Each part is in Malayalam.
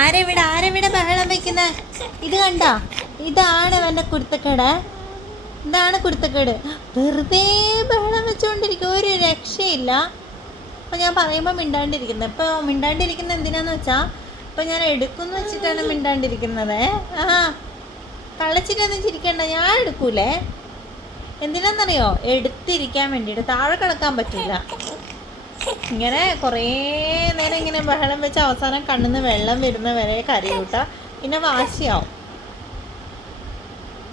ആരെവിടെ? ആരെവിടെ ബഹളം വെക്കുന്ന? ഇത് കണ്ട? ഇതാണ് അവന്റെ കുരുത്തക്കേട്. ഇതാണ് കുരുത്തക്കേട്. വെറുതെ ബഹളം വെച്ചുകൊണ്ടിരിക്കും ഒരു രക്ഷയില്ല. അപ്പോൾ ഞാൻ പറയുമ്പോൾ മിണ്ടാണ്ടിരിക്കുന്നത് ഇപ്പോൾ മിണ്ടാണ്ടിരിക്കുന്നത് എന്തിനാന്ന് വെച്ചാൽ ഇപ്പം ഞാൻ എടുക്കുമെന്ന് വെച്ചിട്ടാണ് മിണ്ടാണ്ടിരിക്കുന്നത്. ആ കളിച്ചിട്ടൊന്നും ചിരിക്കണ്ട. ഞാൻ എടുക്കൂലേ? എന്തിനാന്നറിയോ? എടുത്തിരിക്കാൻ വേണ്ടിയിട്ട്. താഴെ കിടക്കാൻ പറ്റില്ല ഇങ്ങനെ കുറേ നേരം ഇങ്ങനെ ബഹളം വെച്ച് അവസാനം കണ്ണിന്ന് വെള്ളം വരുന്ന വരെ കരയൂട്ട. പിന്നെ വാശിയാവും.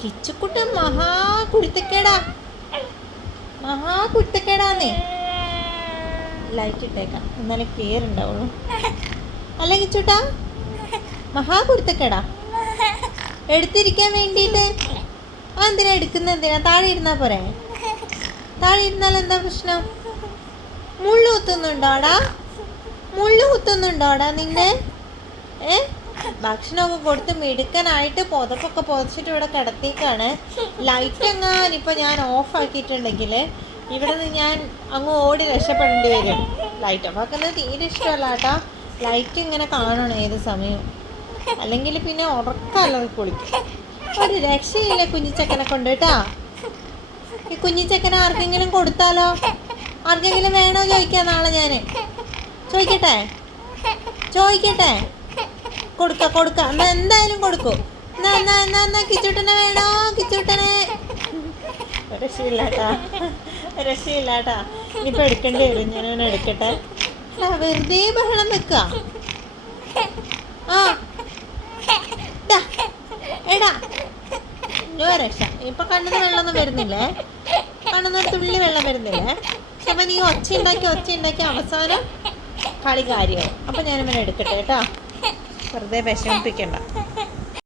കിച്ചുക്കുട്ടൻ മഹാ കുരുത്തക്കേടാ. മഹാ കുരുത്തക്കേടാന്നേ. ലൈറ്റ് ഇട്ടേക്കാം. എന്നാലേ ക്ലിയർ ഉണ്ടാവുള്ളൂ. അല്ല കിച്ചുട്ടാ? മഹാ കുരുത്തക്കേടാ. എടുത്തിരിക്കാൻ വേണ്ടിയിട്ട്. ആ എന്തിനാ എടുക്കുന്ന? എന്തിനാ? താഴെ ഇരുന്നാ പോരെ. താഴെ ഇരുന്നാൽ എന്താ പ്രശ്നം? മുള്ളു കുത്തുന്നുണ്ടോടാ? മുള്ളു കുത്തുന്നുണ്ടോടാ നിന്നെ? ഏ? ഭക്ഷണമൊക്കെ കൊടുത്ത് മിടുക്കനായിട്ട് പുതപ്പൊക്കെ പുതച്ചിട്ട് ഇവിടെ കിടത്തിക്കാണ്. ലൈറ്റ് എങ്ങാൻ ഇപ്പൊ ഞാൻ ഓഫ് ആക്കിയിട്ടുണ്ടെങ്കിൽ ഇവിടെ നിന്ന് ഞാൻ അങ്ങ് ഓടി രക്ഷപ്പെടേണ്ടി വരും. ലൈറ്റ് ഓഫ് ആക്കുന്നത് തീരെ ഇഷ്ടമല്ല കേട്ടോ ലൈറ്റ് ഇങ്ങനെ കാണണം ഏത് സമയവും. അല്ലെങ്കിൽ പിന്നെ ഉറക്കല്ല കുളിക്കും. ഒരു രക്ഷയില്ല കുഞ്ഞിച്ചക്കനെ കൊണ്ട് കേട്ടാ. ഈ കുഞ്ഞിച്ചക്കനെ ആർക്കെങ്കിലും കൊടുത്താലോ? ആർക്കെങ്കിലും വേണോ ചോദിക്കാം നാളെ ഞാൻ ചോദിക്കട്ടെ? ചോദിക്കട്ടെ? കൊടുക്ക കൊടുക്ക. എന്നാ എന്തായാലും കൊടുക്കൂ. എന്നാ എന്നാ എന്നാ എന്നാ കിച്ചൂട്ടനെ വേണോ? കിച്ചൂട്ടനെ. രക്ഷയില്ലാട്ടാ. രക്ഷയില്ലാട്ടാ. ഇനിയിപ്പോൾ എടുക്കേണ്ടി വരും. ഞാൻ എടുക്കട്ടെ. എടാ, വെറുതെ ബഹളം വെക്കുക ആ. എടാ. രക്ഷ. ഇപ്പൊ കണ്ണിന് വെള്ളമൊന്നും വരുന്നില്ലേ? കണ്ണിന് തുള്ളി വെള്ളം വരുന്നില്ലേ? അപ്പൊ നീ ഒച്ച ഉണ്ടാക്കി ഒച്ച ഉണ്ടാക്കി അവസാനം കളി കാര്യമാവും അപ്പൊ ഞാനിവനെ എടുക്കട്ടെ കേട്ടോ. വെറുതെ വിഷമിപ്പിക്കണ്ട.